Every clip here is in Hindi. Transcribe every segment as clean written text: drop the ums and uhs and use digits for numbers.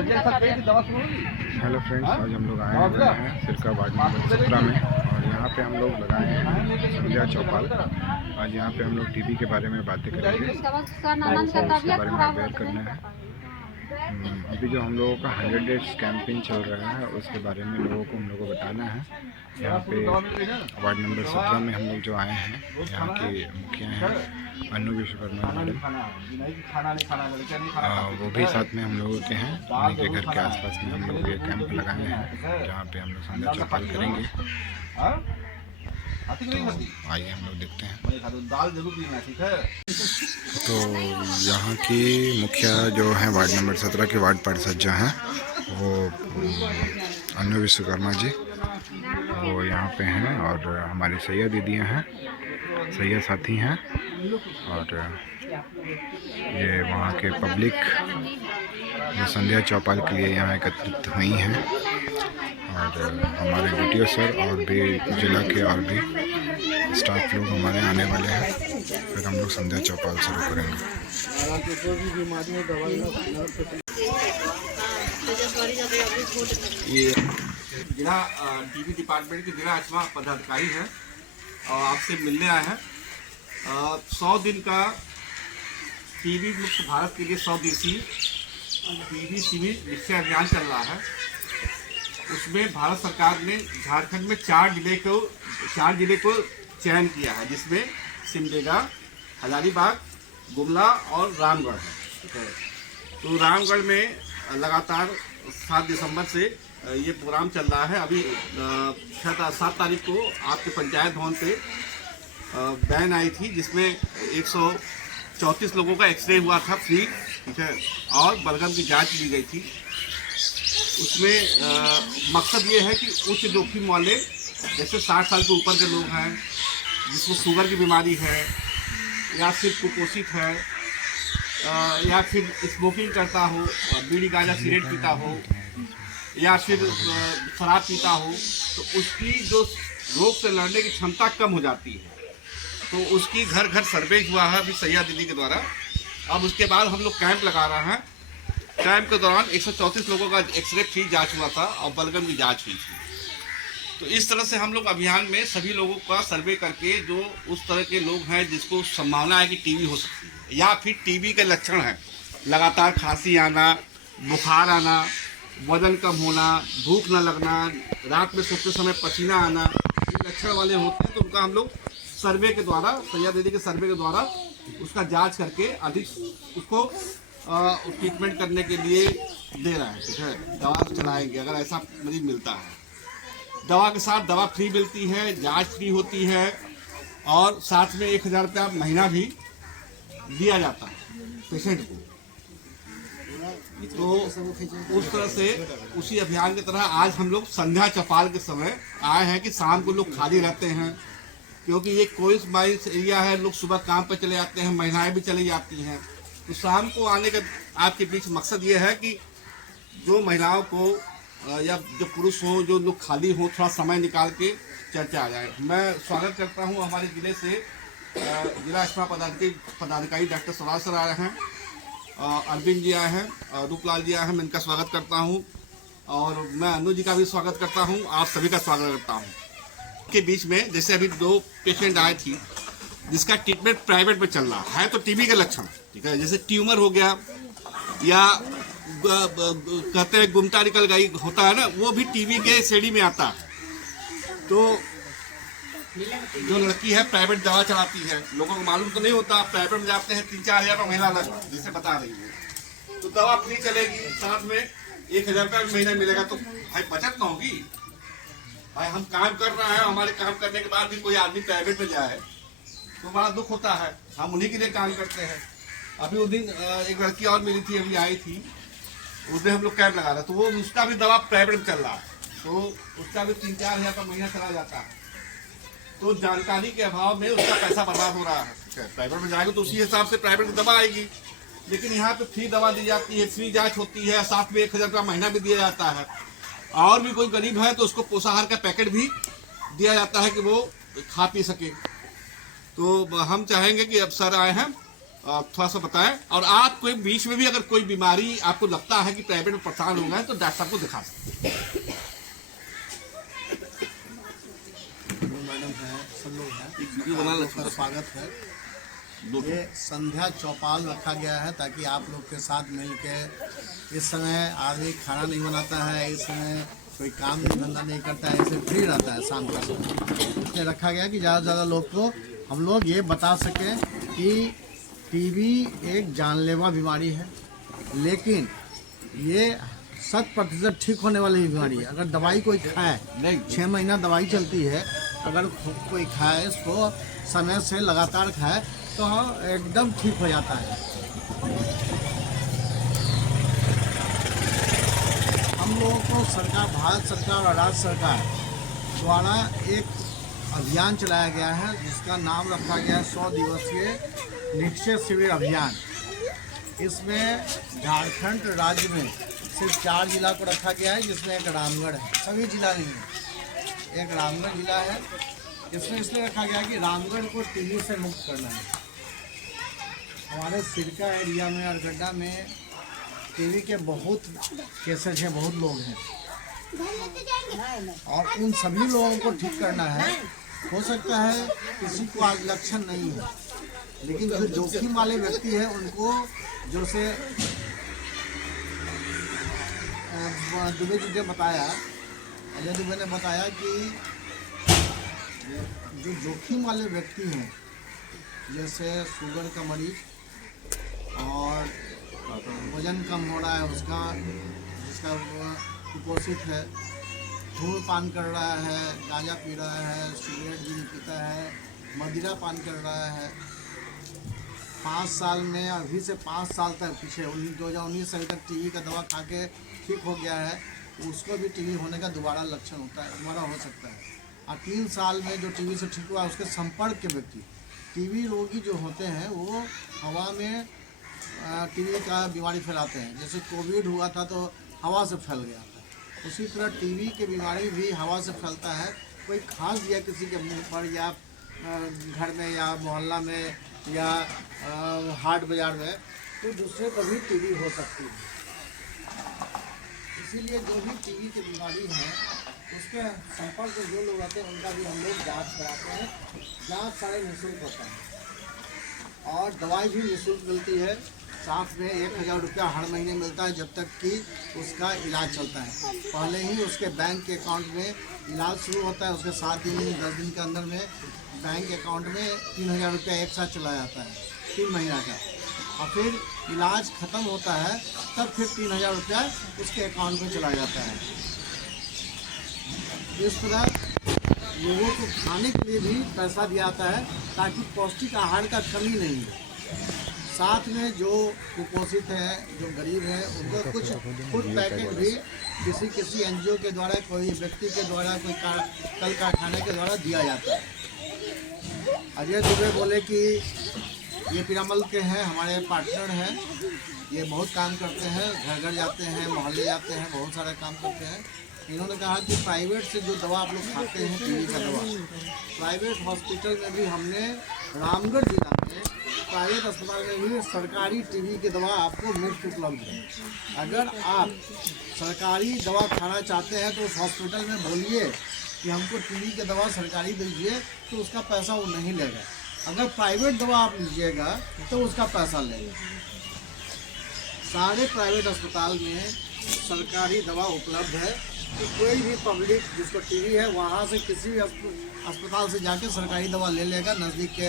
हेलो फ्रेंड्स, आज हम लोग आए हुए हैं सिरका वार्ड नंबर 17 में और यहाँ पे हम लोग लगाए हैं संध्या चौपाल। आज यहाँ पे हम लोग टीबी के बारे में बातें करेंगे और उसके बारे में अवेयर करना है। अभी जो हम लोगों का 100 डेज कैंपेन चल रहा है उसके बारे में लोगों को हम लोग को बताना है। यहाँ पे वार्ड नंबर 17 में हम लोग जो आए हैं, यहाँ के मुखिया हैं अन्नू विश्वकर्मा मैडम, वो भी साथ में हम लोगों के हैं। उन्हीं के घर के आसपास में हम लोग ये कैंप लगाए हैं जहाँ पे हम लोग संध्या चौपाल करेंगे। तो आइए हम लोग देखते हैं। तो यहाँ की मुखिया जो है वार्ड नंबर 17 के वार्ड पार्षद जो हैं वो अन्नू विश्वकर्मा जी, वो यहाँ पे हैं और हमारी सैया दीदियाँ हैं, सैया साथी हैं और ये वहाँ के पब्लिक जो संध्या चौपाल के लिए यहाँ एकत्रित हुई हैं और हमारे DTO सर और भी जिला के और भी स्टाफ लोग हमारे आने वाले हैं। फिर हम लोग संध्या चौपाल शुरू करेंगे। ये जिला टीबी डिपार्टमेंट के जिला आयुष्मान पदाधिकारी हैं और आपसे मिलने आए हैं। 100 दिन का टीबी मुक्त भारत के लिए 100 दिवसीय टीबी शिविर निश्चय अभियान चल रहा है। उसमें भारत सरकार ने झारखंड में 4 जिले को चयन किया है, जिसमें सिमडेगा, हजारीबाग, गुमला और रामगढ़ है। तो रामगढ़ में लगातार 7 दिसंबर से ये प्रोग्राम चल रहा है। अभी 7 तारीख को आपके पंचायत भवन पे बैन आई थी, जिसमें 134 लोगों का एक्सरे हुआ था फ्री, ठीक है, और बलगम की जांच ली गई थी। उसमें मकसद ये है कि उच्च जोखिम वाले, जैसे 60 साल के ऊपर के लोग हैं, जिसको शुगर की बीमारी है या फिर कुपोषित है या फिर स्मोकिंग करता हो, बीड़ी गांजा सिगरेट पीता हो या फिर शराब पीता हो, तो उसकी जो रोग से लड़ने की क्षमता कम हो जाती है। तो उसकी घर घर सर्वे हुआ है अभी सैया दीदी के द्वारा। अब उसके बाद हम लोग कैंप लगा रहे हैं। कैंप के दौरान 134 लोगों का एक्सरे फ्री जांच हुआ था और बलगम की जांच हुई थी। तो इस तरह से हम लोग अभियान में सभी लोगों का सर्वे करके, जो उस तरह के लोग हैं जिसको संभावना है कि टीबी हो सकती है या फिर टीबी के लक्षण हैं, लगातार खांसी आना, बुखार आना, वजन कम होना, भूख न लगना, रात में सोते समय पसीना आना, ये लक्षण वाले होते हैं, तो उनका हम लोग सर्वे के द्वारा, सैया दीदी के सर्वे के द्वारा उसका जांच करके अधिक उसको ट्रीटमेंट करने के लिए दे रहे हैं, ठीक है। दवा चलाएंगे अगर ऐसा मरीज मिलता है। दवा के साथ दवा फ्री मिलती है, जांच फ्री होती है और साथ में 1000 रुपया महीना भी दिया जाता है पेशेंट को। तो उस तरह से उसी अभियान की तरह आज हम लोग संध्या चौपाल के समय आए हैं कि शाम को लोग खाली रहते हैं, क्योंकि ये कोविड माइल्स एरिया है, लोग सुबह काम पर चले जाते हैं, महिलाएं भी चली जाती हैं। तो शाम को आने का आपके बीच मकसद ये है कि जो महिलाओं को या जो पुरुष हों, जो लोग खाली हों, थोड़ा समय निकाल के चर्चा आ जाए। मैं स्वागत करता हूं हमारे ज़िले से जिला आयुष्मान पदाधिकारी डॉक्टर स्वराज सर आए हैं, अरविंद जी आए हैं, रूपलाल जी आए हैं, मैं इनका स्वागत करता हूं और मैं अन्नू जी का भी स्वागत करता हूं, आप सभी का स्वागत करता हूं। के बीच में जैसे अभी 2 पेशेंट आए थी जिसका ट्रीटमेंट प्राइवेट में चल रहा है, तो टीबी के लक्षण, ठीक है, जैसे ट्यूमर हो गया या कहते हैं गुमटा निकल गई होता है ना, वो भी टीबी के श्रेणी में आता है। तो जो लड़की है प्राइवेट दवा चलाती है, लोगों को मालूम तो नहीं होता, प्राइवेट में जाते हैं 3-4 हज़ार का महीना लग, जिसे बता रही है। तो दवा फ्री चलेगी, साथ में 1000 का महीना मिलेगा, तो भाई बचत ना होगी। भाई हम काम कर रहे हैं, हमारे काम करने के बाद भी कोई आदमी प्राइवेट में जाए तो बड़ा दुख होता है। हम उन्हीं के लिए काम करते हैं। अभी उस दिन एक लड़की और मिली थी, अभी आई थी, उस दिन हम लोग कैंप लगा रहे, तो वो उसका भी दवा प्राइवेट में चल रहा है, तो उसका भी 3-4 हज़ार का महीना चला जाता है। तो जानकारी के अभाव में उसका पैसा बर्बाद हो रहा है। प्राइवेट में जाएगा तो उसी हिसाब से प्राइवेट में दवा आएगी, लेकिन यहाँ पे फ्री दवा दी जाती है, फ्री जांच होती है, साथ में 1000 रुपया महीना भी दिया जाता है। और भी कोई गरीब है तो उसको पोषाहार का पैकेट भी दिया जाता है कि वो खा पी सके। तो हम चाहेंगे कि अब सर आए हैं थोड़ा सा बताएं। और आप कोई बीच में भी अगर कोई बीमारी आपको लगता है कि प्राइवेट में परेशान हो गए तो डॉक्टर साहब को दिखा सकते हैं। मैडम है, सब लोग हैं, वीडियो बनाना आपका स्वागत है। ये संध्या चौपाल रखा गया है ताकि आप लोग के साथ मिल के, इस समय आदमी खाना नहीं बनाता है, इस समय कोई काम धंधा नहीं करता है, इसे फ्री रहता है शाम का समय, इसलिए रखा गया कि ज़्यादा से ज़्यादा लोग को हम लोग ये बता सकें कि टीबी एक जानलेवा बीमारी है, लेकिन ये 100% ठीक होने वाली बीमारी है। अगर दवाई कोई खाए, 6 महीना दवाई चलती है, अगर कोई खाए इसको समय से लगातार खाए तो एकदम ठीक हो जाता है। हम लोगों को सरकार, भारत सरकार और राज्य सरकार द्वारा एक अभियान चलाया गया है जिसका नाम रखा गया है 100 दिवसीय निक्षय शिविर अभियान। इसमें झारखंड राज्य में सिर्फ 4 जिला को रखा गया है, जिसमें एक रामगढ़ है, सभी जिला नहीं है, एक रामगढ़ जिला है। इसमें इसलिए रखा गया है कि रामगढ़ को टीबी से मुक्त करना है। हमारे सिरका एरिया में और गड्ढा में टीबी के बहुत केसेस हैं, बहुत लोग हैं, और उन सभी लोगों को ठीक करना है। हो सकता है किसी को आज लक्षण नहीं है, लेकिन जो जोखिम वाले व्यक्ति हैं उनको, जो से दुबे जी ने बताया, अजय दुबे ने बताया कि जो जोखिम वाले व्यक्ति हैं, जैसे शुगर का मरीज और वजन कम हो रहा है उसका, जिसका कुपोषित है, धूम्रपान कर रहा है, गांजा पी रहा है, सिगरेट भी पीता है, मदिरा पान कर रहा है, 5 साल में, अभी से 5 साल तक पीछे 2019 से अभी तक टीबी का दवा खा के ठीक हो गया है, उसको भी टीबी होने का दोबारा लक्षण होता है, दोबारा हो सकता है। और 3 साल में जो टीबी से ठीक हुआ उसके संपर्क के व्यक्ति, टीबी रोगी जो होते हैं वो हवा में टीबी का बीमारी फैलाते हैं। जैसे कोविड हुआ था तो हवा से फैल गया था, उसी तरह टीबी की बीमारी भी हवा से फैलता है। कोई खांस दिया किसी के मुंह पर, या घर में, या मोहल्ला में, या हाट बाज़ार में, तो दूसरे को भी टीबी हो सकती है। इसीलिए जो भी टीबी की बीमारी है उसके संपर्क में जो लोग आते हैं उनका भी हम लोग जाँच कराते हैं। जाँच सारे निःशुल्क होता है और दवाई भी निःशुल्क मिलती है। साथ में 1000 रुपया हर महीने मिलता है जब तक कि उसका इलाज चलता है। पहले ही उसके बैंक के अकाउंट में इलाज शुरू होता है, उसके 7 दिन 10 दिन के अंदर में बैंक अकाउंट में 3000 रुपया एक साथ चला जाता है 3 महीना का, और फिर इलाज ख़त्म होता है तब फिर 3000 रुपया उसके अकाउंट में चला जाता है। इस तरह लोगों को खाने के लिए भी पैसा दिया जाता है ताकि पौष्टिक आहार का कमी नहीं हो। साथ में जो कुपोषित हैं, जो गरीब हैं, उनको कुछ फूड पैकेट भी किसी एनजीओ के द्वारा, कोई व्यक्ति के द्वारा, कोई कल कारखाने के द्वारा दिया जाता है। अजय दुबे बोले कि ये पिरामल के हैं, हमारे पार्टनर हैं, ये बहुत काम करते हैं, घर घर जाते हैं, मोहल्ले जाते हैं, बहुत सारा काम करते हैं। इन्होंने कहा कि प्राइवेट से जो दवा आप लोग खाते हैं, टीबी का दवा, प्राइवेट हॉस्पिटल में भी हमने रामगढ़ जिला में प्राइवेट अस्पताल में भी सरकारी टीबी की दवा आपको मुफ्त उपलब्ध है। अगर आप सरकारी दवा खाना चाहते हैं तो उस हॉस्पिटल में बोलिए कि हमको टीबी की दवा सरकारी दीजिए, तो उसका पैसा वो नहीं लेगा। अगर प्राइवेट दवा आप लीजिएगा तो उसका पैसा लेगा। सारे प्राइवेट अस्पताल में सरकारी दवा उपलब्ध है, तो कोई भी पब्लिक जिसको टीबी है वहाँ से किसी भी अस्पताल से जाके सरकारी दवा ले लेगा, नज़दीक के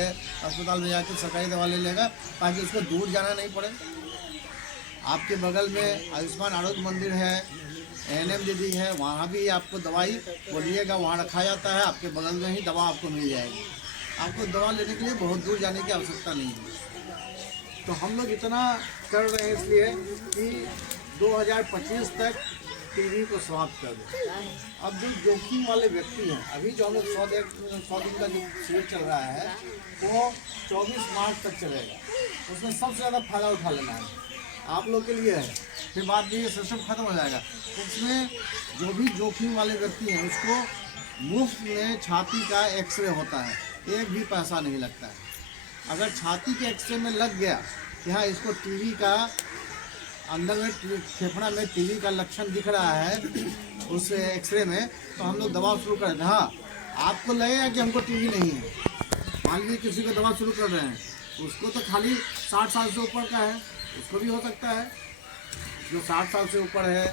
अस्पताल में जाके सरकारी दवा ले लेगा, ताकि उसको दूर जाना नहीं पड़े। आपके बगल में आयुष्मान आरोग्य मंदिर है, एएनएम दीदी है, वहाँ भी आपको दवाई बोलिएगा, वहाँ रखा जाता है, आपके बगल में ही दवा आपको मिल जाएगी। आपको दवा लेने के लिए बहुत दूर जाने की आवश्यकता नहीं है। तो हम लोग इतना कर रहे हैं इसलिए कि 2025 तक टीबी को समाप्त कर दें। अब जो जोखिम वाले व्यक्ति हैं, अभी जो हम लोग 100 दिन का जो शिविर चल रहा है वो 24 मार्च तक चलेगा। उसमें सबसे ज़्यादा फायदा उठा लेना है, आप लोग के लिए है। फिर बाद में ये सिस्टम ख़त्म हो जाएगा। उसमें जो भी जोखिम वाले व्यक्ति हैं उसको मुफ्त में छाती का एक्सरे होता है, एक भी पैसा नहीं लगता है। अगर छाती के एक्सरे में लग गया कि हाँ इसको टीबी का अंदर में फेफड़ा में टीबी का लक्षण दिख रहा है उस एक्सरे में, तो हम लोग दवा शुरू कर दें। हाँ, आपको लगेगा कि हमको टीबी नहीं है, मान लीजिए किसी को दवा शुरू कर रहे हैं, उसको तो खाली 60 साल से ऊपर का है, उसको भी हो सकता है। जो 60 साल से ऊपर है,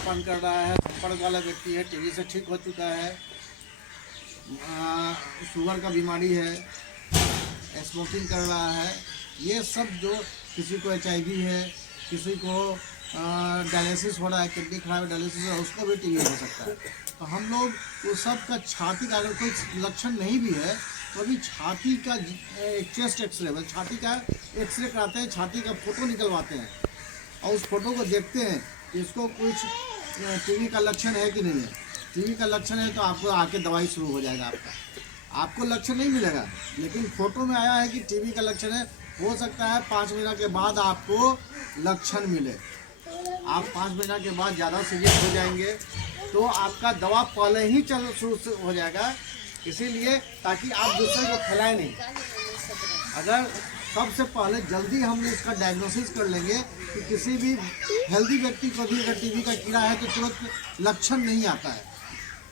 पान कर रहा है, थप्पड़ वाला व्यक्ति है, टीबी से ठीक हो चुका है, शुगर का बीमारी है, स्मोकिंग कर रहा है, ये सब जो किसी को HIV है, किसी को डायलिसिस हो रहा है, किडनी खराब है, डायलिसिस है, उसको भी टीबी हो सकता है। तो हम लोग उस सब का छाती का अगर कोई लक्षण नहीं भी है तो अभी छाती का चेस्ट एक्सरे में छाती का एक्सरे कराते हैं, छाती का फोटो निकलवाते हैं और उस फोटो को देखते हैं कि इसको कुछ टीबी का लक्षण है कि नहीं है। टीबी का लक्षण है तो आपको आके दवाई शुरू हो जाएगा। आपको लक्षण नहीं मिलेगा, लेकिन फोटो में आया है कि टीबी का लक्षण है, हो सकता है 5 महीना के बाद आपको लक्षण मिले। आप 5 महीना के बाद ज़्यादा सीरियस हो जाएंगे तो आपका दवा पहले ही चल शुरू हो जाएगा, इसीलिए ताकि आप दूसरे को फैलाए नहीं। अगर सबसे पहले जल्दी हम इसका डायग्नोसिस कर लेंगे कि किसी भी हेल्दी व्यक्ति को भी अगर टीबी का कीड़ा है तो तुरंत लक्षण नहीं आता है।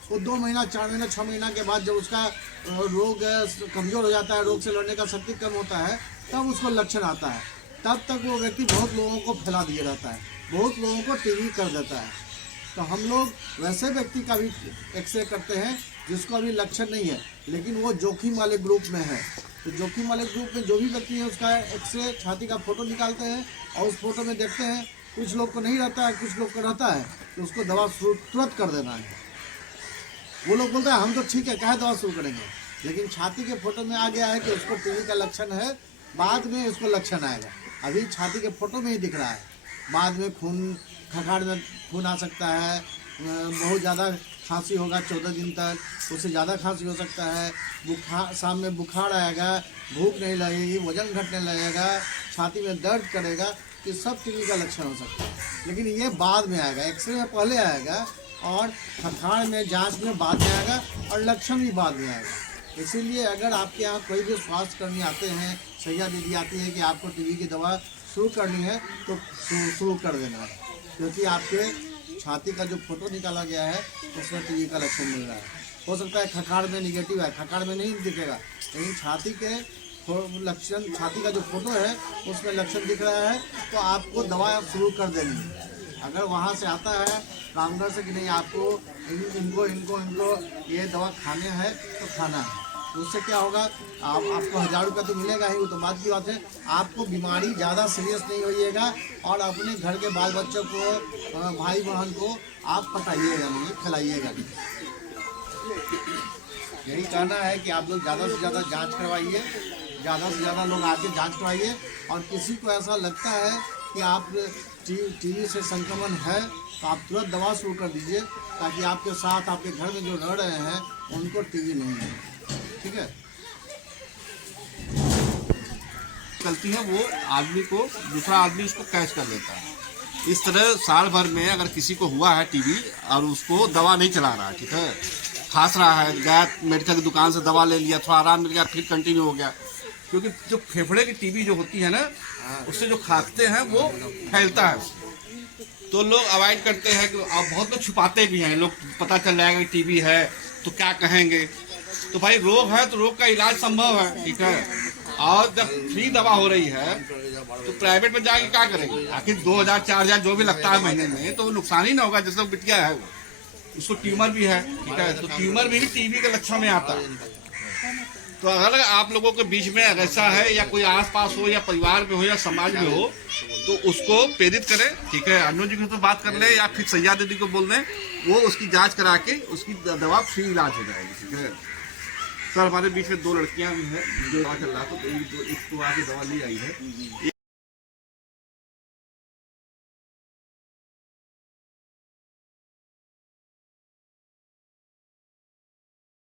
वो 2 महीना, 4 महीना, 6 महीना के बाद जब उसका रोग कमज़ोर हो जाता है, रोग से लड़ने का शक्ति कम होता है, तब उसको लक्षण आता है। तब तक वो व्यक्ति बहुत लोगों को फैला दिया जाता है, बहुत लोगों को टीबी कर देता है। तो हम लोग वैसे व्यक्ति का भी एक्सरे करते हैं जिसको अभी लक्षण नहीं है, लेकिन वो जोखिम वाले ग्रुप में है। तो जोखिम वाले ग्रुप में जो भी व्यक्ति है उसका एक्सरे छाती का फोटो निकालते हैं और उस फोटो में देखते हैं, कुछ लोग को नहीं रहता है, कुछ लोग को रहता है, तो उसको दवा तुरंत कर देना है। वो लोग बोलते हैं हम तो ठीक है, क्या दवा शुरू करेंगे, लेकिन छाती के फोटो में आ गया है कि उसको टीबी का लक्षण है, बाद में उसको लक्षण आएगा। अभी छाती के फोटो में ही दिख रहा है, बाद में खून, खखाड़ में खून आ सकता है, बहुत ज़्यादा खांसी होगा 14 दिन तक, उससे ज़्यादा खांसी हो सकता है, बुखार, शाम में बुखार आएगा, भूख नहीं लगेगी, वजन घटने लगेगा, छाती में दर्द करेगा, ये सब टीबी का लक्षण हो सकता है। लेकिन ये बाद में आएगा, एक्सरे में पहले आएगा और खखाड़ में जांच में बाद में आएगा और लक्षण भी बाद में आएगा। इसीलिए अगर आपके यहाँ कोई भी स्वास्थ्य कर्मी आते हैं, सैया दीदी आती है कि आपको टीबी की दवा शुरू करनी है तो शुरू कर देना है, क्योंकि आपके छाती का जो फोटो निकाला गया है उसमें टीबी का लक्षण मिल रहा है। हो सकता है खखाड़ में निगेटिव है, खखाड़ में नहीं दिखेगा, लेकिन छाती के लक्षण, छाती का जो फोटो है उसमें लक्षण दिख रहा है, तो आपको दवा शुरू कर देनी है। अगर वहाँ से आता है कामगार से कि नहीं आपको इनको ये दवा खाने हैं तो खाना है, तो उससे क्या होगा, आपको 1000 रुपये तो मिलेगा ही, वो तो बात की बात है। आपको बीमारी ज़्यादा सीरियस नहीं होइएगा और अपने घर के बाल बच्चों को, भाई बहन को आप पटाइएगा नहीं, खिलाइएगा नहीं। यही कहना है कि आप लोग ज़्यादा से ज़्यादा जांच करवाइए, ज़्यादा से ज़्यादा लोग आके जांच करवाइए, और किसी को ऐसा लगता है कि आप टीबी से संक्रमण है तो आप तुरंत दवा शुरू कर दीजिए, ताकि आपके साथ आपके घर में जो रह रहे हैं उनको टीबी नहीं है। ठीक है, चलती है वो आदमी को, दूसरा आदमी उसको कैच कर लेता है। इस तरह साल भर में अगर किसी को हुआ है टीबी और उसको दवा नहीं चला रहा है, ठीक है, खांस रहा है, गया मेडिकल की दुकान से दवा ले लिया, थोड़ा आराम मिल गया, फिर कंटिन्यू हो गया, क्योंकि जो फेफड़े की टीबी जो होती है ना, उससे जो खांसते हैं वो फैलता है, तो लोग अवॉइड करते हैं। कि अब बहुत लोग छुपाते भी हैं, लोग पता चल जाएगा कि टीबी है तो क्या कहेंगे। तो भाई रोग है तो रोग का इलाज संभव है, ठीक है, और जब फ्री दवा हो रही है तो प्राइवेट में जाके क्या करेंगे, आखिर 2000 4000 जो भी लगता है महीने में, तो नुकसान ही ना होगा। जैसे बिटिया है, उसको ट्यूमर भी है, ठीक है, तो ट्यूमर भी टीबी के लक्षण में आता है। तो अगर आप लोगों के बीच में ऐसा है, या कोई आसपास हो, या परिवार में हो, या समाज में हो, तो उसको प्रेरित करें, ठीक है, अन्नू जी को बात कर ले, या फिर सैया दीदी को बोल दें, वो उसकी जांच करा के उसकी दवा फ्री इलाज हो जाएगी। ठीक है सर, हमारे बीच में 2 लड़कियां भी हैं जो दवा चल रहा, तो एक तो आके दवा ले आई है।